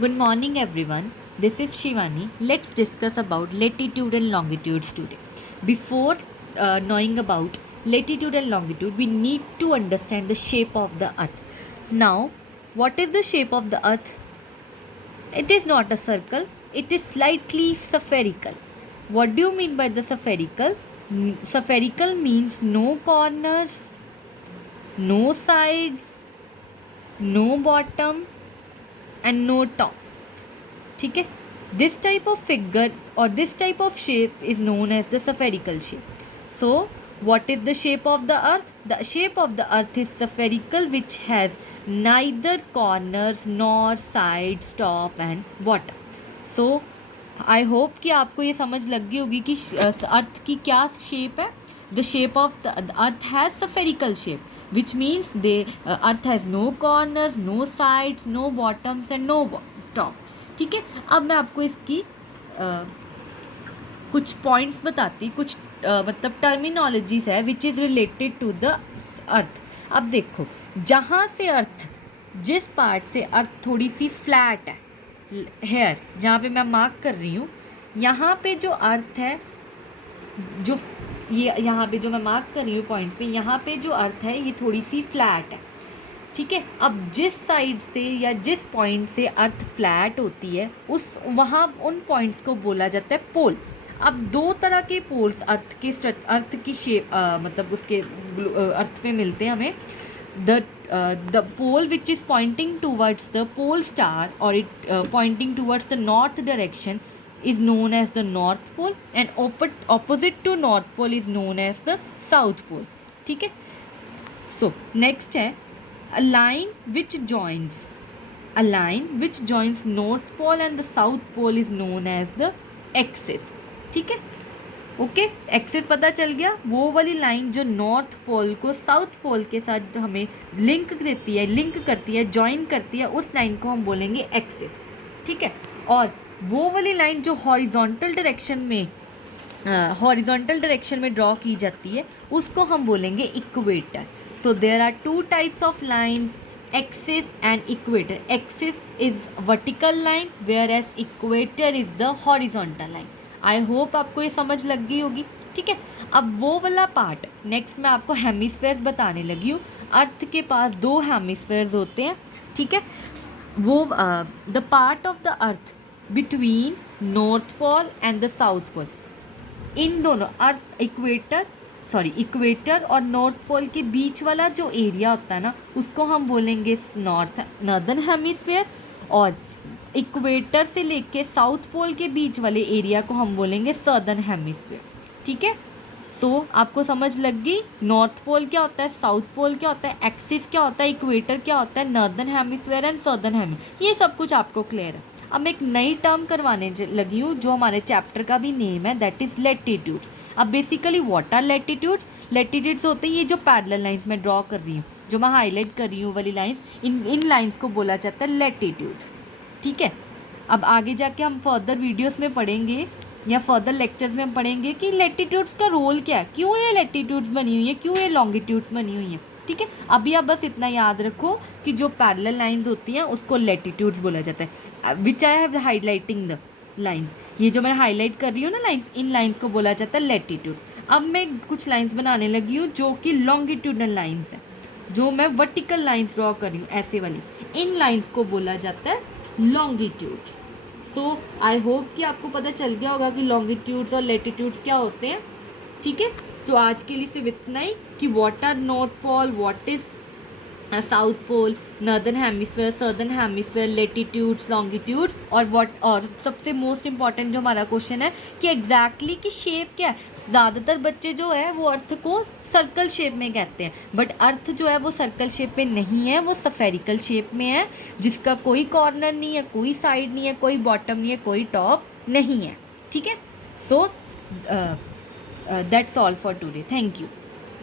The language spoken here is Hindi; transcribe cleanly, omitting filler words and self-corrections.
Good morning, everyone. This is Shivani. Let's discuss about latitude and longitudes today. Before knowing about latitude and longitude, we need to understand the shape of the Earth. Now, what is the shape of the Earth? It is not a circle, it is slightly spherical. What do you mean by the spherical? Spherical means no corners, no sides, no bottom, and no top. ठीक है. This type of figure or this type of shape is known as the spherical shape. So what is the shape of the earth? The shape of the earth is spherical, which has neither corners nor sides, top and bottom. So I hope कि आपको ये समझ लग गई होगी कि अर्थ की क्या शेप है. The shape of the earth has spherical shape, which means the earth has no corners, no sides, no bottoms and no top. ठीक है. अब मैं आपको इसकी कुछ पॉइंट्स बताती, कुछ मतलब टर्मिनोलॉजीज है which is related to the earth. अब देखो, जहाँ से अर्थ, जिस पार्ट से अर्थ थोड़ी सी फ्लैट है, हेयर जहाँ पे मैं मार्क कर रही हूँ, यहाँ पे जो अर्थ है, जो ये यहाँ पे जो मैं मार्क कर रही हूँ पॉइंट पे, यहाँ पे जो अर्थ है ये थोड़ी सी फ्लैट है. ठीक है. अब जिस साइड से या जिस पॉइंट से अर्थ फ्लैट होती है, उस वहाँ उन पॉइंट्स को बोला जाता है पोल. अब दो तरह के पोल्स अर्थ की शेप मतलब उसके अर्थ पे मिलते हैं हमें. The pole which is pointing towards the pole star और it pointing towards the north direction is known as the north pole, and opposite to north pole is known as the south pole. ठीक है. So next है a line which joins north pole and the south pole is known as the axis. ठीक है. ओके, एक्सिस पता चल गया. वो वाली लाइन जो नॉर्थ पोल को साउथ पोल के साथ हमें लिंक करती है, जॉइन करती है, उस लाइन को हम बोलेंगे एक्सिस. ठीक है. और वो वाली लाइन जो हॉरिजॉन्टल डायरेक्शन में ड्रॉ की जाती है, उसको हम बोलेंगे equator. So there are two types of lines, axis and equator. Axis is vertical line whereas equator is the horizontal line. I hope आपको ये समझ लग गई होगी. ठीक है. अब वो वाला पार्ट, नेक्स्ट मैं आपको हेमिस्फेयर्स बताने लगी हूँ. अर्थ के पास दो हेमिस्फेयर्स होते हैं. ठीक है. वो the part of the earth between north pole and the south pole, इन दोनों अर्थ इक्वेटर और नॉर्थ पोल के बीच वाला जो एरिया होता है ना, उसको हम बोलेंगे नॉर्दर्न हेमिस्फेयर, और इक्वेटर से लेके साउथ पोल के बीच वाले एरिया को हम बोलेंगे सदर्न हेमिस्फेयर. ठीक है. सो आपको समझ लग गई नॉर्थ पोल क्या होता है, साउथ पोल क्या होता है, एक्सिस क्या होता है, इक्वेटर क्या होता है, northern hemisphere and southern hemisphere. ये सब कुछ आपको क्लियर है. अब मैं एक नई टर्म करवाने लगी हूँ जो हमारे चैप्टर का भी नेम है, दैट इज़ लेटीट्यूड्स. अब बेसिकली व्हाट आर लेटीट्यूड्स होते हैं ये जो पैरेलल लाइंस में ड्रॉ कर रही हूँ, जो मैं हाईलाइट कर रही हूँ वाली लाइंस, इन लाइंस को बोला जाता है लेटीट्यूड्स. ठीक है. अब आगे जाके हम फर्दर वीडियोस में पढ़ेंगे या फर्दर लेक्चर्स में हम पढ़ेंगे कि लेटीट्यूड्स का रोल क्या है, क्यों ये लेटीट्यूड्स बनी हुई है, क्यों ये लॉन्गिट्यूड्स बनी हुई हैं. ठीक है. अभी आप बस इतना याद रखो कि जो पैरेलल लाइंस होती हैं उसको लेटीट्यूड्स बोला जाता है, which I have highlighting the lines. ये जो मैं हाईलाइट कर रही हूँ ना लाइंस, इन लाइंस को बोला जाता है लेटीट्यूड. अब मैं कुछ लाइंस बनाने लगी हूँ जो कि लॉन्गिट्यूडनल लाइंस है, जो मैं वर्टिकल लाइंस ड्रॉ कर रही हूँ ऐसे वाली, इन लाइंस को बोला जाता है लॉन्गिट्यूड्स. सो आई होप कि आपको पता चल गया होगा कि लॉन्गिट्यूड्स और लेटीट्यूड्स क्या होते हैं. ठीक है. तो आज के लिए सिर्फ इतना ही कि what are north pole, what is south pole, northern hemisphere, southern hemisphere, latitudes, longitudes, और सबसे मोस्ट इम्पॉर्टेंट जो हमारा क्वेश्चन है कि एग्जैक्टली की शेप क्या है. ज़्यादातर बच्चे जो है वो अर्थ को सर्कल शेप में कहते हैं, बट अर्थ जो है वो सर्कल शेप में नहीं है, वो स्फेरिकल शेप में है, जिसका कोई कॉर्नर नहीं है, कोई साइड नहीं है, कोई बॉटम नहीं है, कोई टॉप नहीं है. ठीक है. सो that's all for today. Thank you.